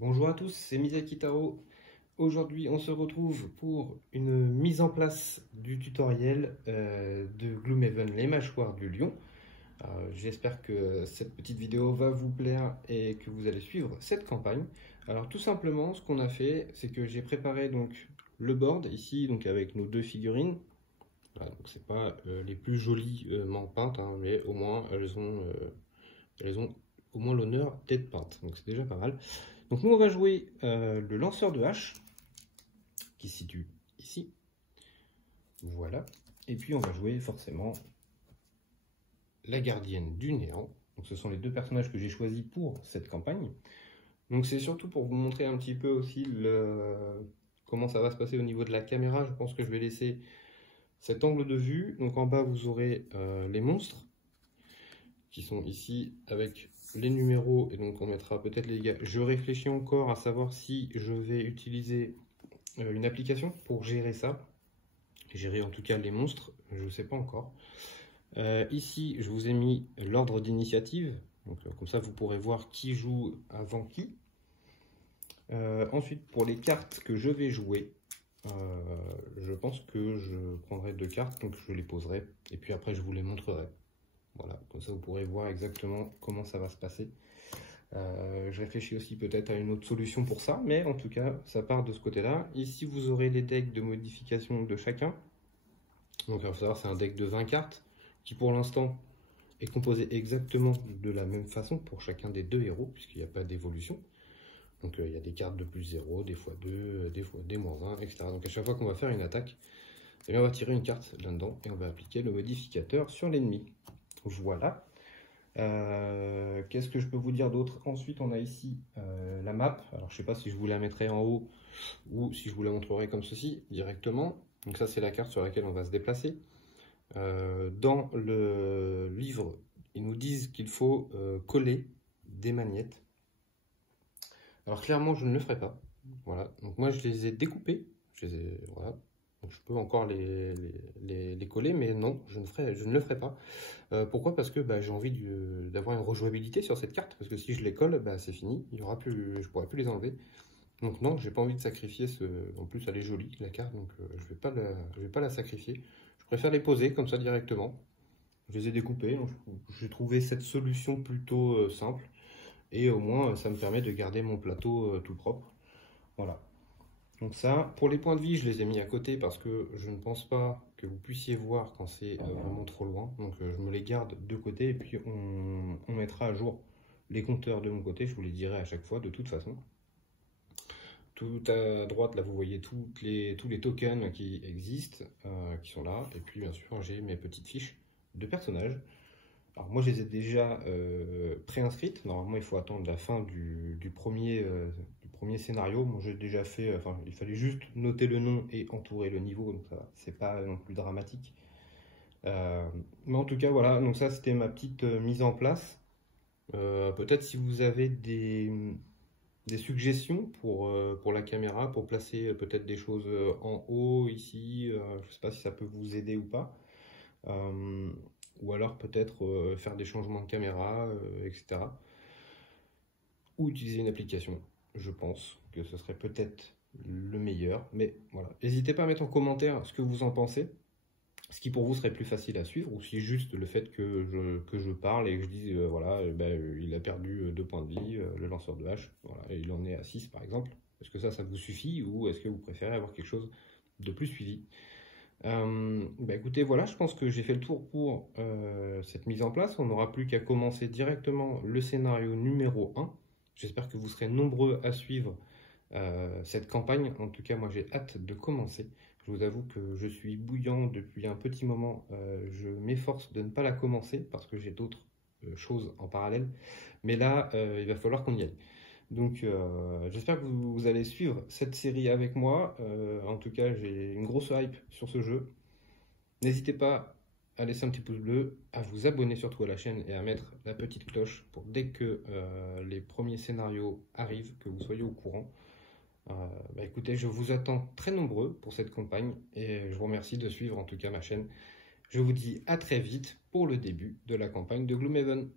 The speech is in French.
Bonjour à tous, c'est Misaki Taro. Aujourd'hui, on se retrouve pour une mise en place du tutoriel de Gloomhaven, les mâchoires du lion. J'espère que cette petite vidéo va vous plaire et que vous allez suivre cette campagne. Alors tout simplement, ce qu'on a fait, c'est que j'ai préparé donc le board ici, donc avec nos deux figurines. Voilà, donc c'est pas les plus joliment peintes, hein, mais au moins elles ont au moins l'honneur d'être peintes, donc c'est déjà pas mal. Donc nous on va jouer le lanceur de hache qui se situe ici, voilà, et puis on va jouer forcément la gardienne du néant. Donc ce sont les deux personnages que j'ai choisis pour cette campagne. Donc c'est surtout pour vous montrer un petit peu aussi comment ça va se passer au niveau de la caméra. Je pense que je vais laisser cet angle de vue. Donc en bas vous aurez les monstres qui sont ici avec les numéros, et donc on mettra peut-être les gars. Je réfléchis encore à savoir si je vais utiliser une application pour gérer ça, gérer en tout cas les monstres, je ne sais pas encore. Ici je vous ai mis l'ordre d'initiative, donc comme ça vous pourrez voir qui joue avant qui. Ensuite pour les cartes que je vais jouer, je pense que je prendrai deux cartes, donc je les poserai et puis après je vous les montrerai. Voilà, comme ça vous pourrez voir exactement comment ça va se passer. Je réfléchis aussi peut-être à une autre solution pour ça, mais en tout cas, ça part de ce côté-là. Ici, vous aurez les decks de modification de chacun. Donc, il faut savoir, c'est un deck de 20 cartes qui, pour l'instant, est composé exactement de la même façon pour chacun des deux héros, puisqu'il n'y a pas d'évolution. Donc, il y a des cartes de plus 0, des fois 2, des fois des moins 1, etc. Donc, à chaque fois qu'on va faire une attaque, eh bien, on va tirer une carte là-dedans et on va appliquer le modificateur sur l'ennemi. Voilà. Qu'est-ce que je peux vous dire d'autre? Ensuite, on a ici la map. Alors, je ne sais pas si je vous la mettrai en haut ou si je vous la montrerai comme ceci directement. Donc ça, c'est la carte sur laquelle on va se déplacer. Dans le livre, ils nous disent qu'il faut coller des magnettes. Alors, clairement, je ne le ferai pas. Voilà. Donc moi, je les ai découpés. Voilà. Donc, je peux encore les coller, mais non, je ne le ferai pas. Pourquoi? Parce que j'ai envie d'avoir une rejouabilité sur cette carte, parce que si je les colle, c'est fini, je ne pourrai plus les enlever. Donc non, j'ai pas envie de sacrifier En plus, elle est jolie, la carte, donc je vais pas la sacrifier. Je préfère les poser comme ça directement. Je les ai découpés, donc j'ai trouvé cette solution plutôt simple. Et au moins, ça me permet de garder mon plateau tout propre. Voilà. Donc ça, pour les points de vie, je les ai mis à côté parce que je ne pense pas que vous puissiez voir quand c'est vraiment trop loin. Donc je me les garde de côté et puis on mettra à jour les compteurs de mon côté. Je vous les dirai à chaque fois de toute façon. Tout à droite, là, vous voyez tous les tokens qui existent, qui sont là. Et puis bien sûr, j'ai mes petites fiches de personnages. Alors moi, je les ai déjà préinscrites. Normalement, il faut attendre la fin du premier scénario. Moi, j'ai déjà fait, il fallait juste noter le nom et entourer le niveau, donc ça, c'est pas non plus dramatique. Mais en tout cas, voilà, donc ça, c'était ma petite mise en place. Peut-être si vous avez des suggestions pour la caméra, pour placer peut-être des choses en haut, ici, je ne sais pas si ça peut vous aider ou pas. Ou alors peut-être faire des changements de caméra, etc. Ou utiliser une application. Je pense que ce serait peut-être le meilleur. Mais voilà, n'hésitez pas à mettre en commentaire ce que vous en pensez. Ce qui pour vous serait plus facile à suivre, ou si juste le fait que je parle et que je dise voilà, il a perdu 2 points de vie, le lanceur de hache, voilà, et il en est à 6 par exemple. Est-ce que ça vous suffit, ou est-ce que vous préférez avoir quelque chose de plus suivi? Écoutez, voilà, je pense que j'ai fait le tour pour cette mise en place. On n'aura plus qu'à commencer directement le scénario numéro 1. J'espère que vous serez nombreux à suivre cette campagne. En tout cas, moi j'ai hâte de commencer. Je vous avoue que je suis bouillant depuis un petit moment. Je m'efforce de ne pas la commencer parce que j'ai d'autres choses en parallèle. Mais là, il va falloir qu'on y aille. Donc j'espère que vous allez suivre cette série avec moi. En tout cas, j'ai une grosse hype sur ce jeu. N'hésitez pas à laisser un petit pouce bleu, à vous abonner surtout à la chaîne et à mettre la petite cloche pour dès que les premiers scénarios arrivent, que vous soyez au courant. Écoutez, je vous attends très nombreux pour cette campagne et je vous remercie de suivre en tout cas ma chaîne. Je vous dis à très vite pour le début de la campagne de Gloomhaven.